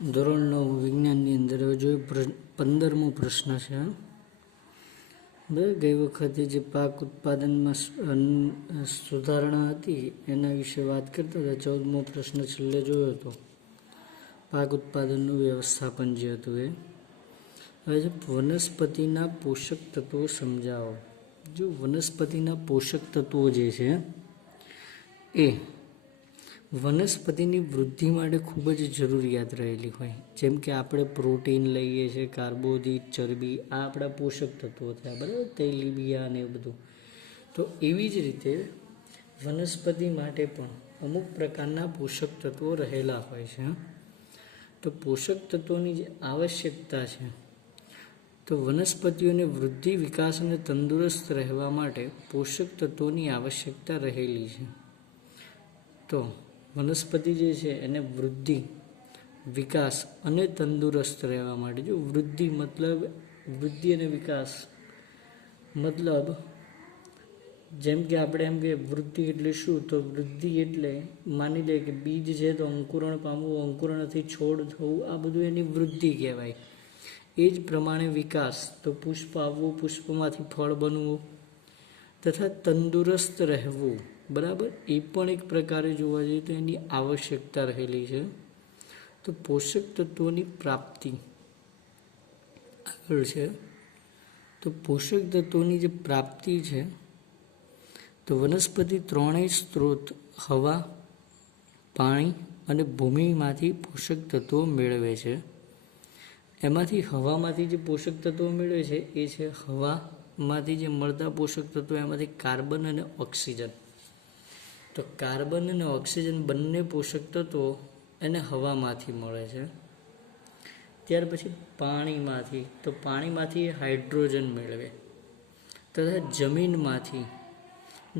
ધોરણ 9 વિજ્ઞાનની અંદર જો 15મો પ્રશ્ન છે. ગઈ વખતે જે પાક ઉત્પાદનમાં સુધારણા હતી એના વિશે વાત કરતા હતા. 14મો પ્રશ્ન છેલ્લે જોયો હતો, પાક ઉત્પાદનનું વ્યવસ્થાપન જે હતું એ. હવે છે વનસ્પતિના પોષક તત્વો સમજાવો. જો વનસ્પતિના પોષક તત્વો જે છે એ વનસ્પતિની વૃદ્ધિ માટે ખૂબ જ જરૂરિયાત રહેલી હોય. જેમ કે આપણે પ્રોટીન લઈએ છીએ, કાર્બોદિત, ચરબી, આ આપણા પોષક તત્વો થયા, બરાબર, તેલીબિયા અને એ બધું. તો એવી જ રીતે વનસ્પતિ માટે પણ અમુક પ્રકારના પોષક તત્વો રહેલા હોય છે. તો પોષક તત્વોની જે આવશ્યકતા છે, તો વનસ્પતિઓને વૃદ્ધિ, વિકાસ અને તંદુરસ્ત રહેવા માટે પોષક તત્વોની આવશ્યકતા રહેલી છે. તો વનસ્પતિ જે છે એને વૃદ્ધિ, વિકાસ અને તંદુરસ્ત રહેવા માટે, જો વૃદ્ધિ મતલબ વૃદ્ધિ અને વિકાસ મતલબ જેમ કે આપણે એમ કે વૃદ્ધિ એટલે શું, તો વૃદ્ધિ એટલે માની લે કે બીજ છે તો અંકુરણ પામવું, અંકુરણથી છોડ થવું, આ બધું એની વૃદ્ધિ કહેવાય. એ જ પ્રમાણે વિકાસ તો પુષ્પ આવવું, પુષ્પમાંથી ફળ બનવું તથા તંદુરસ્ત રહેવું, બરાબર, એ પણ એક પ્રકારે જોવા જઈએ તો એની આવશ્યકતા રહેલી છે. તો પોષક તત્વોની પ્રાપ્તિ આગળ છે. તો પોષક તત્વોની જે પ્રાપ્તિ છે, તો વનસ્પતિ ત્રણેય સ્ત્રોત હવા, પાણી અને ભૂમિમાંથી પોષક તત્વો મેળવે છે. એમાંથી હવામાંથી જે પોષક તત્વો મેળવે છે એ છે હવામાંથી જે મળતા પોષક તત્વો, એમાંથી કાર્બન અને ઓક્સિજન. તો કાર્બન અને ઓક્સિજન બંને પોષક તત્વો એને હવામાંથી મળે છે. ત્યાર પછી પાણીમાંથી, તો પાણીમાંથી હાઇડ્રોજન મેળવે. તથા જમીનમાંથી,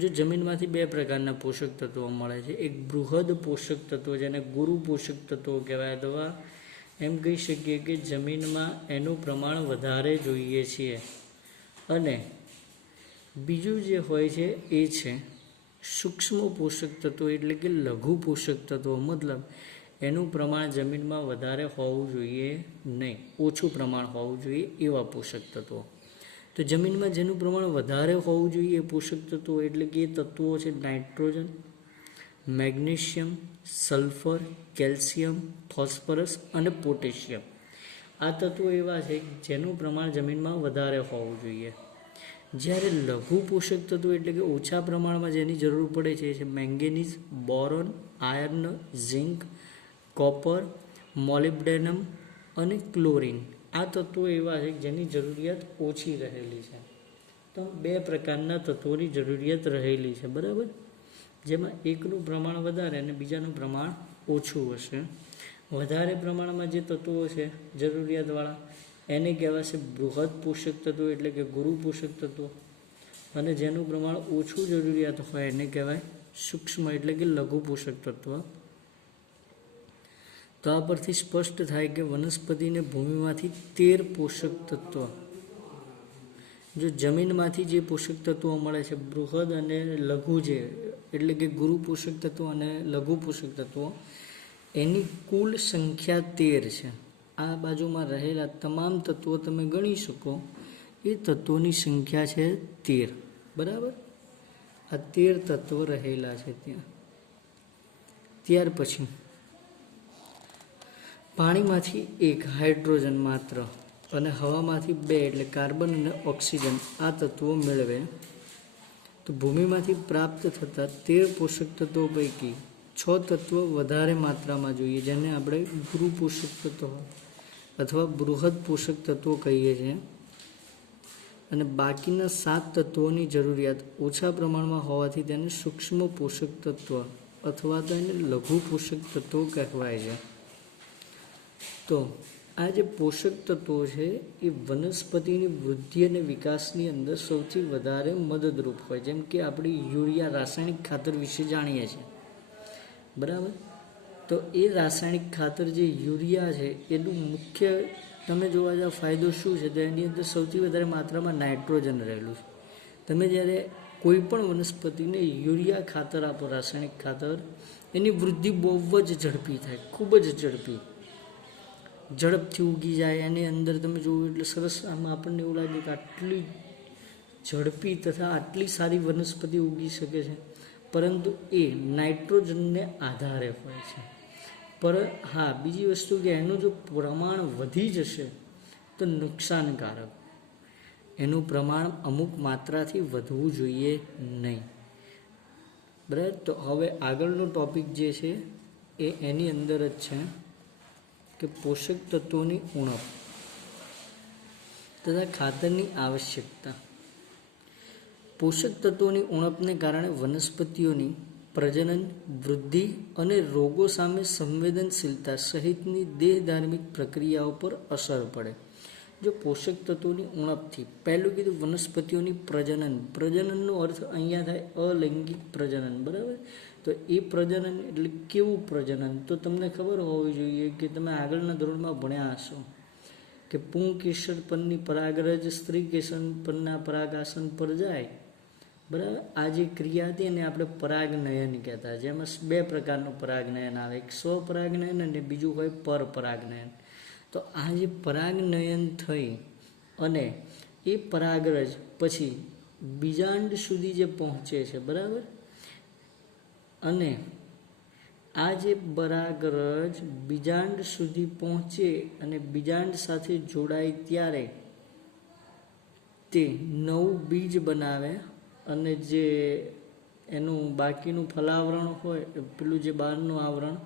જો જમીનમાંથી બે પ્રકારના પોષક તત્વો મળે છે. એક બૃહદ પોષક તત્વો જેને ગુરુ પોષક તત્વો કહેવાય, અથવા એમ કહી શકીએ કે જમીનમાં એનું પ્રમાણ વધારે જોઈએ છીએ. અને બીજું જે હોય છે એ છે સૂક્ષ્મ પોષક તત્વો, એટલે કે લઘુ પોષક તત્વો, મતલબ એનું પ્રમાણ જમીનમાં વધારે હોવું જોઈએ નહીં, ઓછું પ્રમાણ હોવું જોઈએ એવા પોષક તત્વો. તો જમીનમાં જેનું પ્રમાણ વધારે હોવું જોઈએ એ પોષક તત્વો એટલે કે એ તત્વો છે nitrogen, magnesium, sulphur, calcium, phosphorus અને પોટેશિયમ. આ તત્વો એવા છે જેનું પ્રમાણ જમીનમાં વધારે હોવું જોઈએ. જ્યારે લઘુ પોષક તત્વો એટલે કે ઓછા પ્રમાણમાં જેની જરૂર પડે છે એ છે manganese, boron, iron, zinc, copper, molybdenum અને ક્લોરિન. આ તત્વો એવા છે જેની જરૂરિયાત ઓછી રહેલી છે. તો બે પ્રકારના તત્વોની જરૂરિયાત રહેલી છે, બરાબર, જેમાં એકનું પ્રમાણ વધારે અને બીજાનું પ્રમાણ ઓછું હશે. વધારે પ્રમાણમાં જે તત્વો છે જરૂરિયાતવાળા એને કહેવાશે બૃહદ પોષક તત્વો એટલે કે ગુરુ પોષક તત્વો. અને જેનું પ્રમાણ ઓછું જરૂરિયાત હોય એને કહેવાય સૂક્ષ્મ એટલે કે લઘુ પોષક તત્વ. તો આ પરથી સ્પષ્ટ થાય કે વનસ્પતિને ભૂમિમાંથી 13 પોષક તત્વ, જો જમીનમાંથી જે પોષક તત્વો મળે છે બૃહદ અને લઘુ, જે એટલે કે ગુરુ પોષક તત્વો અને લઘુ પોષક તત્વો, એની કુલ સંખ્યા 13 છે. આ બાજુમાં રહેલા તમામ તત્વો તમે ગણી શકો, એ તત્વોની સંખ્યા છે 13, બરાબર. આ 13 તત્વો રહેલા છે ત્યાં. ત્યાર પછી પાણીમાંથી 1 હાઇડ્રોજન માત્ર અને હવામાંથી 2 એટલે કાર્બન અને ઓક્સિજન આ તત્વો મેળવે. તો ભૂમિમાંથી પ્રાપ્ત થતા 13 પોષક તત્વો પૈકી 6 તત્વો વધારે માત્રામાં જોઈએ, જેને આપણે ગુરુ પોષક તત્વો અથવા બૃહદ પોષક તત્વો કહીએ છીએ. અને બાકીના 7 તત્વોની જરૂરિયાત ઓછા પ્રમાણમાં હોવાથી તેને સૂક્ષ્મ પોષક તત્વ અથવા તો એને લઘુ પોષક તત્વો કહેવાય છે. તો આ જે પોષક તત્વો છે એ વનસ્પતિની વૃદ્ધિ અને વિકાસની અંદર સૌથી વધારે મદદરૂપ હોય. જેમ કે આપણે યુરિયા રાસાયણિક ખાતર વિશે જાણીએ છીએ, બરાબર. તો એ રાસાયણિક ખાતર જે યુરિયા છે એનું મુખ્ય તમે જોવા જાવ ફાયદો શું છે, તો એની અંદર સૌથી વધારે માત્રામાં નાઇટ્રોજન રહેલું છે. તમે જ્યારે કોઈ પણ વનસ્પતિને યુરિયા ખાતર આપો, રાસાયણિક ખાતર, એની વૃદ્ધિ બહુ જ ઝડપી થાય, ખૂબ જ ઝડપી. ઝડપથી ઉગી જાય, એની અંદર તમે જોવો એટલે સરસ આમાં આપણને એવું લાગે કે આટલી ઝડપી તથા આટલી સારી વનસ્પતિ ઉગી શકે છે, પરંતુ એ નાઇટ્રોજનને આધારે હોય છે. પર હા, બીજી વસ્તુ કે એનું જો પ્રમાણ વધી જશે તો નુકસાનકારક, એનું પ્રમાણ અમુક માત્રાથી વધવું જોઈએ નહીં. બરાબર. તો હવે આગળનો ટોપિક જે છે એ એની અંદર જ છે કે પોષક તત્વોની ઉણપ તથા ખાતરની આવશ્યકતા. પોષક તત્વોની ઉણપને કારણે વનસ્પતિઓની પ્રજનન, વૃદ્ધિ અને રોગો સામે સંવેદનશીલતા સહિતની દેહધાર્મિક પ્રક્રિયાઓ પર અસર પડે. જો પોષક તત્વોની ઉણપથી, પહેલું કીધું વનસ્પતિઓની પ્રજનન. પ્રજનનનો અર્થ અહીંયા થાય અલૈંગિક પ્રજનન. બરાબર. તો એ પ્રજનન એટલે કેવું પ્રજનન? તો તમને ખબર હોવી જોઈએ કે તમે આગળના ધોરણમાં ભણ્યા હશો કે પુંકેસર પરની પરાગરજ સ્ત્રી કેસર પરના પરાગાસન પર જાય. બરાબર. આ જે ક્રિયા હતી એને આપણે પરાગનયન કહેતા, જેમાં બે પ્રકારનું પરાગનયન આવે, એક સ્વપરાગનયન અને બીજું હોય પરપરાગનયન. તો આ જે પરાગનયન થઈ અને એ પરાગરજ પછી બીજાંડ સુધી જે પહોંચે છે, બરાબર, અને આ જે પરાગરજ બીજાંડ સુધી પહોંચે અને બીજાંડ સાથે જોડાય ત્યારે તે નવું બીજ બનાવે અને જે એનું બાકીનું ફલાવરણ હોય, પેલું જે બહારનું આવરણ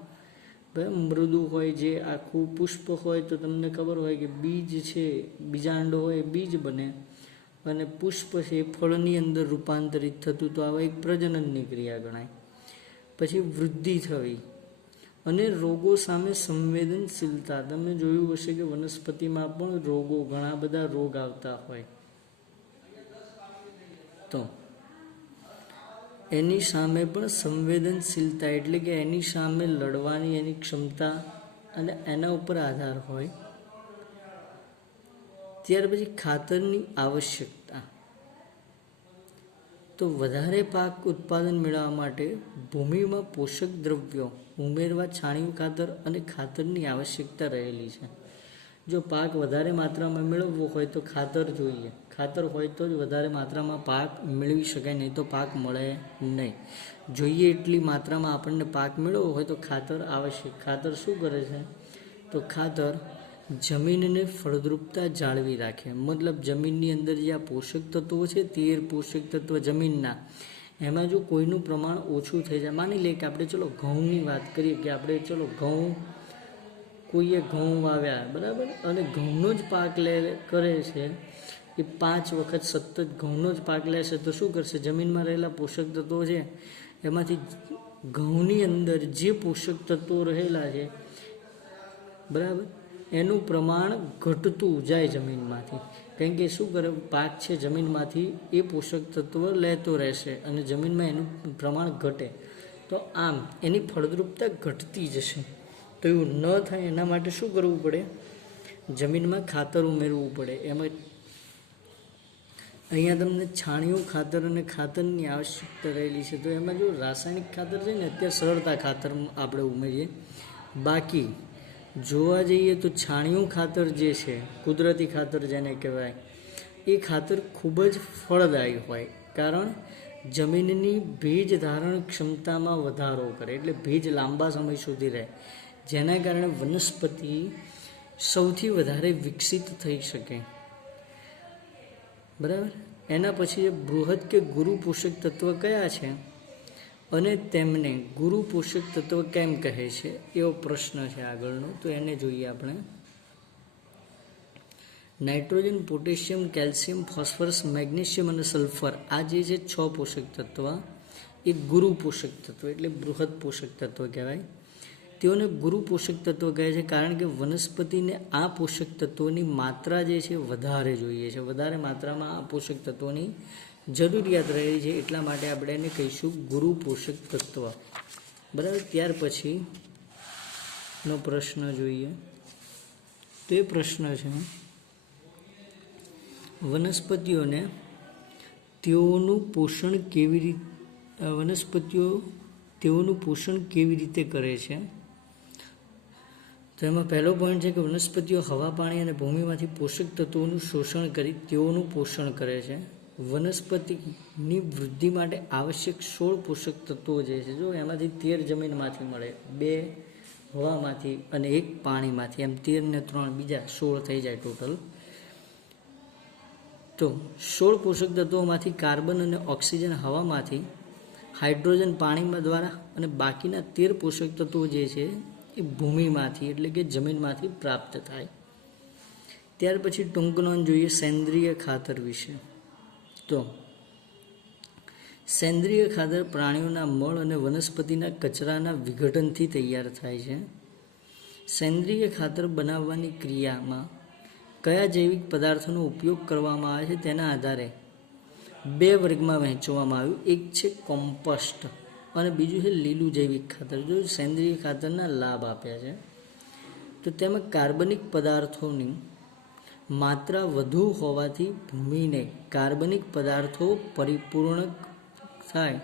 મૃદુ હોય, જે આખું પુષ્પ હોય તો તમને ખબર હોય કે બીજ છે, બીજાંડ હોય બીજ બને અને પુષ્પ છે એ ફળની અંદર રૂપાંતરિત થતું. તો આવા એક પ્રજનનની ક્રિયા ગણાય. પછી વૃદ્ધિ થવી અને રોગો સામે સંવેદનશીલતા. તમે જોયું હશે કે વનસ્પતિમાં પણ રોગો, ઘણા બધા રોગ આવતા હોય, તો એની સામે પણ સંવેદનશીલતા એટલે કે એની સામે લડવાની એની ક્ષમતા અને એના ઉપર આધાર હોય. ત્યાર પછી ખાતરની આવશ્યકતા. તો વધારે પાક ઉત્પાદન મેળવવા માટે ભૂમિમાં પોષક દ્રવ્યો ઉમેરવા છાણિયું ખાતર અને ખાતરની આવશ્યકતા રહેલી છે. જો પાક વધારે માત્રામાં મેળવવો હોય તો ખાતર જોઈએ. ખાતર હોય તો જ વધારે માત્રામાં પાક મેળવી શકાય, નહીં તો પાક મળે નહીં. જોઈએ એટલી માત્રામાં આપણને પાક મેળવવો હોય તો ખાતર આવશ્યક. ખાતર શું કરે છે? તો ખાતર જમીનને ફળદ્રુપતા જાળવી રાખે. મતલબ જમીનની અંદર જે આ પોષક તત્વો છે, 13 પોષક તત્વ જમીનના, એમાં જો કોઈનું પ્રમાણ ઓછું થઈ જાય, માની લે કે આપણે ચલો ઘઉંની વાત કરીએ કે આપણે ચલો ઘઉં, કોઈએ ઘઉં વાવ્યા, બરાબર, અને ઘઉંનો જ પાક કરે છે, એ 5 વખત સતત ઘઉંનો જ પાક લેશે તો શું કરશે? જમીનમાં રહેલા પોષક તત્વો છે એમાંથી ઘઉંની અંદર જે પોષક તત્વો રહેલા છે, બરાબર, એનું પ્રમાણ ઘટતું જાય જમીનમાંથી. કારણ કે શું કરે? પાક છે જમીનમાંથી એ પોષક તત્વ લેતો રહેશે અને જમીનમાં એનું પ્રમાણ ઘટે. તો આમ એની ફળદ્રુપતા ઘટતી જશે. તો એવું ન થાય એના માટે શું કરવું પડે? જમીનમાં ખાતર ઉમેરવું પડે. એમાં અહીંયા તમને છાણિયું ખાતર અને ખાતરની આવશ્યકતા રહેલી છે. તો એમાં જો રાસાયણિક ખાતર છે ને, અત્યારે સરળતા ખાતર આપણે ઉમેરીએ. બાકી જોવા જઈએ તો છાણિયું ખાતર જે છે, કુદરતી ખાતર જેને કહેવાય, એ ખાતર ખૂબ જ ફળદાયી હોય. કારણ જમીનની ભેજ ધારણ ક્ષમતામાં વધારો કરે, એટલે ભેજ લાંબા સમય સુધી રહે, જેના કારણે વનસ્પતિ સૌથી વધારે વિકસિત થઈ શકે. બરાબર. એના પછી બૃહદ કે ગુરુ પોષક તત્વ કયા છે અને તેમને ગુરુ પોષક તત્વ કેમ કહે છે, એવો પ્રશ્ન છે આગળનો. તો એને જોઈએ આપણે. Nitrogen, potassium, calcium, phosphorus, magnesium અને સલ્ફર, આ જે છે 6 પોષક તત્વ, એ ગુરુ પોષક તત્વ એટલે બૃહદ પોષક તત્વ કહેવાય. તેઓને ગુરુ પોષક તત્વ કહે છે કારણ કે વનસ્પતિને આ પોષક તત્વોની માત્રા જે છે વધારે જોઈએ છે. વધારે માત્રામાં આ પોષક તત્વોની જરૂરિયાત રહેલી છે, એટલા માટે આપણે એને કહીશું ગુરુ પોષક તત્વ. બરાબર. ત્યાર પછીનો પ્રશ્ન જોઈએ. તો એ પ્રશ્ન છે, વનસ્પતિઓને તેઓનું પોષણ કેવી રીતે કરે છે? તો એમાં પહેલો પોઈન્ટ છે કે વનસ્પતિઓ હવા, પાણી અને ભૂમિમાંથી પોષક તત્વોનું શોષણ કરી તેઓનું પોષણ કરે છે. વનસ્પતિની વૃદ્ધિ માટે આવશ્યક 16 પોષક તત્વો જે છે, જો એમાંથી 13 જમીનમાંથી મળે, 2 હવામાંથી અને 1 પાણીમાંથી, એમ 13 ને 3 બીજા 16 થઈ જાય ટોટલ. તો 16 પોષક તત્વોમાંથી કાર્બન અને ઓક્સિજન હવામાંથી, હાઇડ્રોજન પાણીમાં દ્વારા અને બાકીના 13 પોષક તત્વો જે છે એ ભૂમિમાંથી એટલે કે જમીનમાંથી પ્રાપ્ત થાય. ત્યાર પછી ટૂંક નોંધ જોઈએ સેન્દ્રિય ખાતર વિશે. તો સેન્દ્રિય ખાતર પ્રાણીઓના મળ અને વનસ્પતિના કચરાના વિઘટનથી તૈયાર થાય છે. સેન્દ્રિય ખાતર બનાવવાની ક્રિયામાં કયા જૈવિક પદાર્થોનો ઉપયોગ કરવામાં આવે છે તેના આધારે 2 વર્ગમાં વહેંચવામાં આવ્યું. એક છે કોમ્પોસ્ટ અને બીજું છે લીલું જૈવિક ખાતર. જો સેન્દ્રિય ખાતરના લાભ આપ્યા છે તો તેમાં કાર્બનિક પદાર્થોની માત્રા વધુ હોવાથી ભૂમિને કાર્બનિક પદાર્થો પરિપૂર્ણ થાય,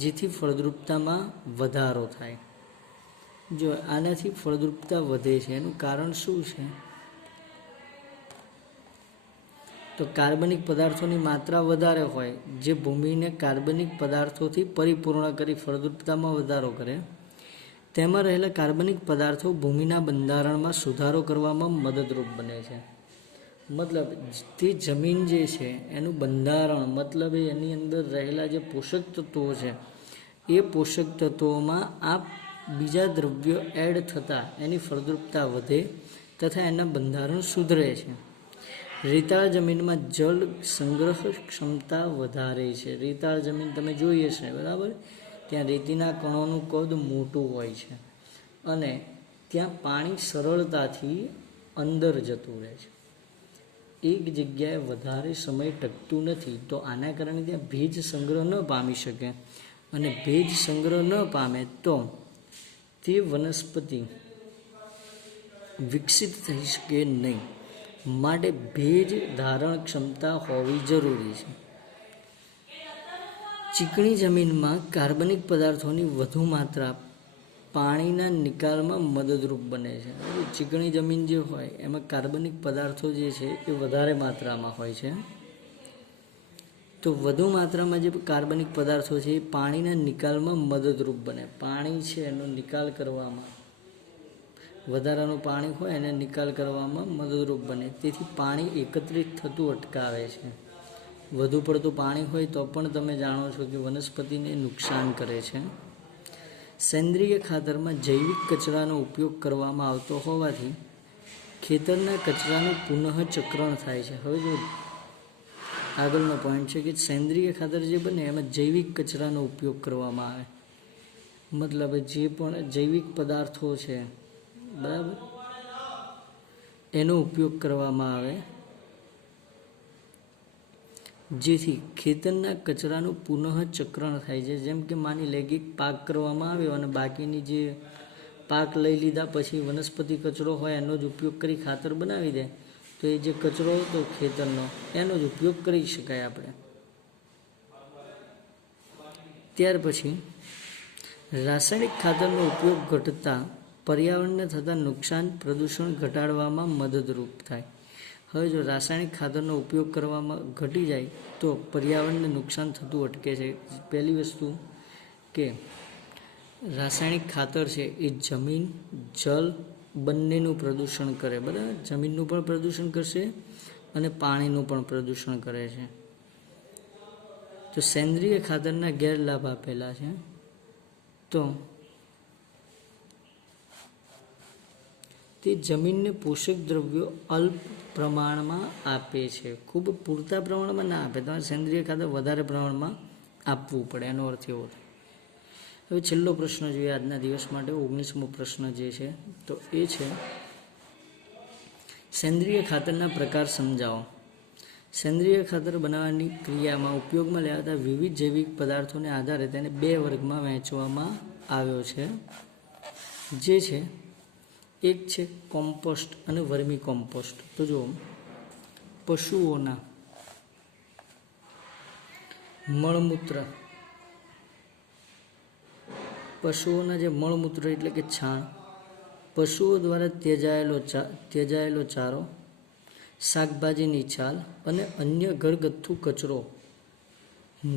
જેથી ફળદ્રુપતામાં વધારો થાય. જો આનાથી ફળદ્રુપતા વધે છે, એનું કારણ શું છે? તો કાર્બનિક પદાર્થોની માત્રા વધારે હોય, જે ભૂમિને કાર્બનિક પદાર્થોથી પરિપૂર્ણ કરી ફળદ્રુપતામાં વધારો કરે. તેમાં રહેલા કાર્બનિક પદાર્થો ભૂમિના બંધારણમાં સુધારો કરવામાં મદદરૂપ બને છે. મતલબ તે જમીન જે છે એનું બંધારણ, મતલબ એની અંદર રહેલા જે પોષક તત્વો છે એ પોષક તત્વોમાં આ બીજા દ્રવ્યો એડ થતાં એની ફળદ્રુપતા વધે તથા એના બંધારણ સુધરે છે. રેતાળ જમીનમાં જળ સંગ્રહ ક્ષમતા વધારે છે. રેતાળ જમીન તમે જોઈ હશે, બરાબર? ત્યાં રેતીના કણોનું કદ મોટું હોય છે અને ત્યાં પાણી સરળતાથી અંદર જતું રહે છે. એક જગ્યાએ વધારે સમય ટકતું નથી, તો આના કારણે ત્યાં ભેજ સંગ્રહ ન પામી શકે અને ભેજ સંગ્રહ ન પામે તો તે વનસ્પતિ વિકસિત થઈ શકે નહીં. માટે ભેજ ધારણ ક્ષમતા હોવી જરૂરી છે. ચીકણી જમીનમાં કાર્બનિક પદાર્થોની વધુ માત્રા પાણીના નિકાલમાં મદદરૂપ બને છે. ચીકણી જમીન જે હોય એમાં કાર્બનિક પદાર્થો જે છે એ વધારે માત્રામાં હોય છે. તો વધુ માત્રામાં જે કાર્બનિક પદાર્થો છે એ પાણીના નિકાલમાં મદદરૂપ બને. પાણી છે એનો નિકાલ કરવામાં, વધારાનું પાણી હોય એને નિકાલ કરવામાં મદદરૂપ બને. તેથી પાણી એકત્રિત થતું અટકાવે છે. વધુ પડતું પાણી હોય તો પણ તમે જાણો છો કે વનસ્પતિને નુકસાન કરે છે. સેન્દ્રિય ખાતરમાં જૈવિક કચરાનો ઉપયોગ કરવામાં આવતો હોવાથી ખેતરના કચરાનું પુનઃચક્રણ થાય છે. હવે જો આગળનો પોઈન્ટ છે કે સેન્દ્રિય ખાતર જે બને એમાં જૈવિક કચરાનો ઉપયોગ કરવામાં આવે. મતલબ જે પણ જૈવિક પદાર્થો છે, બરાબર, એનો ઉપયોગ કરવામાં આવે, જેથી ખેતરના કચરાનું પુનઃચક્રણ થાય છે. જેમ કે માની લે કે પાક કરવામાં આવ્યો અને બાકીની જે પાક લઈ લીધા પછી વનસ્પતિ કચરો હોય એનો જ ઉપયોગ કરી ખાતર બનાવી દે, તો એ જે કચરો હતો ખેતરનો એનો જ ઉપયોગ કરી શકાય આપણે. ત્યાર પછી રાસાયણિક ખાતરનો ઉપયોગ ઘટતા પર્યાવરણને થતા નુકસાન, પ્રદૂષણ ઘટાડવામાં મદદરૂપ થાય. હવે જો રાસાયણિક ખાતરનો ઉપયોગ કરવામાં ઘટી જાય તો પર્યાવરણને નુકસાન થતું અટકે છે. પહેલી વસ્તુ કે રાસાયણિક ખાતર છે એ જમીન, જલ બંનેનું પ્રદૂષણ કરે, બરાબર? જમીનનું પણ પ્રદૂષણ કરશે અને પાણીનું પણ પ્રદૂષણ કરે છે. તો સેન્દ્રિય ખાતરના ગેરલાભ આપેલા છે. તો તે જમીનને પોષક દ્રવ્યો અલ્પ પ્રમાણમાં આપે છે. ખૂબ પૂરતા પ્રમાણમાં ના આપે. તમારે સેન્દ્રિય ખાતર વધારે પ્રમાણમાં આપવું પડે, એનો અર્થ એવો થાય. હવે છેલ્લો પ્રશ્ન જોઈએ આજના દિવસ માટે, 19મો પ્રશ્ન જે છે તો એ છે સેન્દ્રિય ખાતરના પ્રકાર સમજાવો. સેન્દ્રિય ખાતર બનાવવાની ક્રિયામાં ઉપયોગમાં લેવાતા વિવિધ જૈવિક પદાર્થોને આધારે તેને 2 વર્ગમાં વહેંચવામાં આવ્યો છે. જે છે એક છે કોમ્પોસ્ટ અને વર્મી કોમ્પોસ્ટ. તો જો પશુઓના મળમૂત્ર, પશુઓના જે મળમૂત્ર એટલે કે છાણ, પશુઓ દ્વારા ત્યજાયેલો ચારો, શાકભાજીની છાલ અને અન્ય ઘરગથ્થુ કચરો,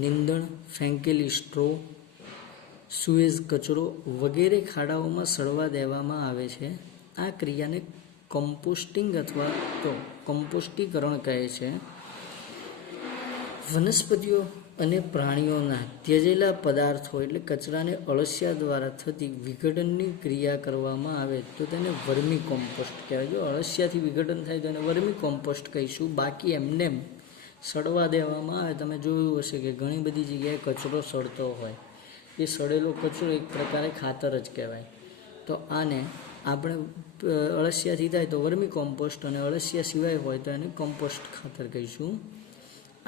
નીંદણ, ફેંકેલી સ્ટ્રો, સુએઝ કચરો વગેરે ખાડાઓમાં સડવા દેવામાં આવે છે. આ ક્રિયાને કમ્પોસ્ટિંગ અથવા તો કમ્પોસ્ટીકરણ કહે છે. વનસ્પતિઓ અને પ્રાણીઓના ત્યજેલા પદાર્થો એટલે કચરાને અળસિયા દ્વારા થતી વિઘટનની ક્રિયા કરવામાં આવે તો તેને વર્મી કોમ્પોસ્ટ કહેવાય. જો અળસિયાથી વિઘટન થાય તો એને વર્મી કોમ્પોસ્ટ કહીશું. બાકી એમને સડવા દેવામાં આવે, તમે જોયું હશે કે ઘણી બધી જગ્યાએ કચરો સડતો હોય, એ સડેલો કચરો એક પ્રકારે ખાતર જ કહેવાય. તો આને આપણે અળસિયાથી થાય તો વર્મી કોમ્પોસ્ટ, અને અળસિયા સિવાય હોય તો એને કમ્પોસ્ટ ખાતર કહીશું.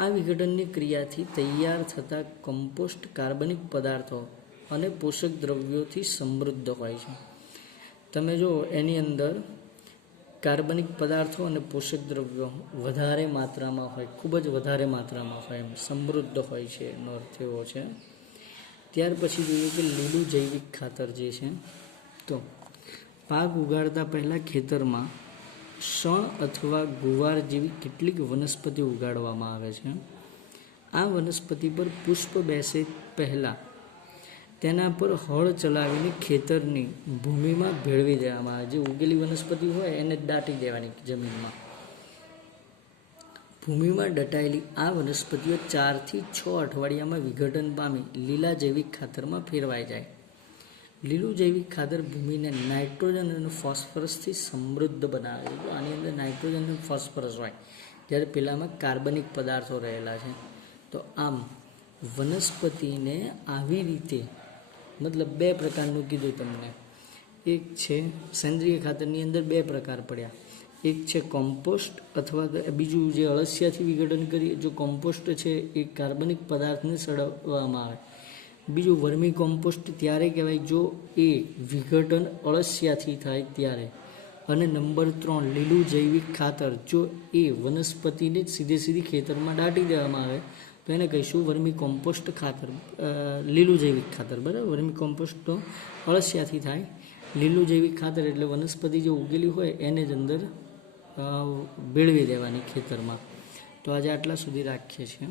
આ વિઘટનની ક્રિયાથી તૈયાર થતા કમ્પોસ્ટ કાર્બનિક પદાર્થો અને પોષક દ્રવ્યોથી સમૃદ્ધ હોય છે. તમે જો એની અંદર કાર્બનિક પદાર્થો અને પોષક દ્રવ્યો વધારે માત્રામાં હોય, ખૂબ જ વધારે માત્રામાં હોય, એમ સમૃદ્ધ હોય છે એનો અર્થ એવો છે. ત્યાર પછી જોઈએ કે લીલું જૈવિક ખાતર જે છે, તો પાક ઉગાડતા પહેલાં ખેતરમાં શણ અથવા ગુવાર જેવી કેટલીક વનસ્પતિ ઉગાડવામાં આવે છે. આ વનસ્પતિ પર પુષ્પ બેસે પહેલાં તેના પર હળ ચલાવીને ખેતરની ભૂમિમાં ભેળવી દેવામાં આવે. જે ઉગેલી વનસ્પતિ હોય એને દાટી દેવાની જમીનમાં. ભૂમિમાં દટાયેલી આ વનસ્પતિઓ 4 થી 6 અઠવાડિયામાં વિઘટન પામી લીલા જૈવિક ખાતરમાં ફેરવાઈ જાય. લીલું જૈવિક ખાતર ભૂમિને નાઇટ્રોજન અને ફોસ્ફરસથી સમૃદ્ધ બનાવે છે. આની અંદર નાઇટ્રોજન અને ફોસ્ફરસ હોય, જ્યારે પેલામાં કાર્બનિક પદાર્થો રહેલા છે. તો આમ વનસ્પતિને આવી રીતે, મતલબ 2 પ્રકારનું કીધું તમને. એક છે સેન્દ્રિય ખાતરની અંદર 2 પ્રકાર પડ્યા. એક છે કોમ્પોસ્ટ, અથવા બીજું જે અળસિયાથી વિઘટન કરીએ, જો કોમ્પોસ્ટ છે એ કાર્બનિક પદાર્થને સડવામાં આવે. બીજું વર્મી કોમ્પોસ્ટ ત્યારે કહેવાય જો એ વિઘટન અળસિયાથી થાય ત્યારે. અને નંબર 3 લીલું જૈવિક ખાતર, જો એ વનસ્પતિને સીધી ખેતરમાં દાટી દેવામાં આવે તો એને કહીશું વર્મી કોમ્પોસ્ટ ખાતર, લીલું જૈવિક ખાતર. બરાબર, વર્મી કોમ્પોસ્ટ તો અળસિયાથી થાય, લીલું જૈવિક ખાતર એટલે વનસ્પતિ જે ઉગેલી હોય એને જ અંદર ભેળવી દેવાની ખેતરમાં. તો આજે આટલા સુધી રાખીએ છીએ.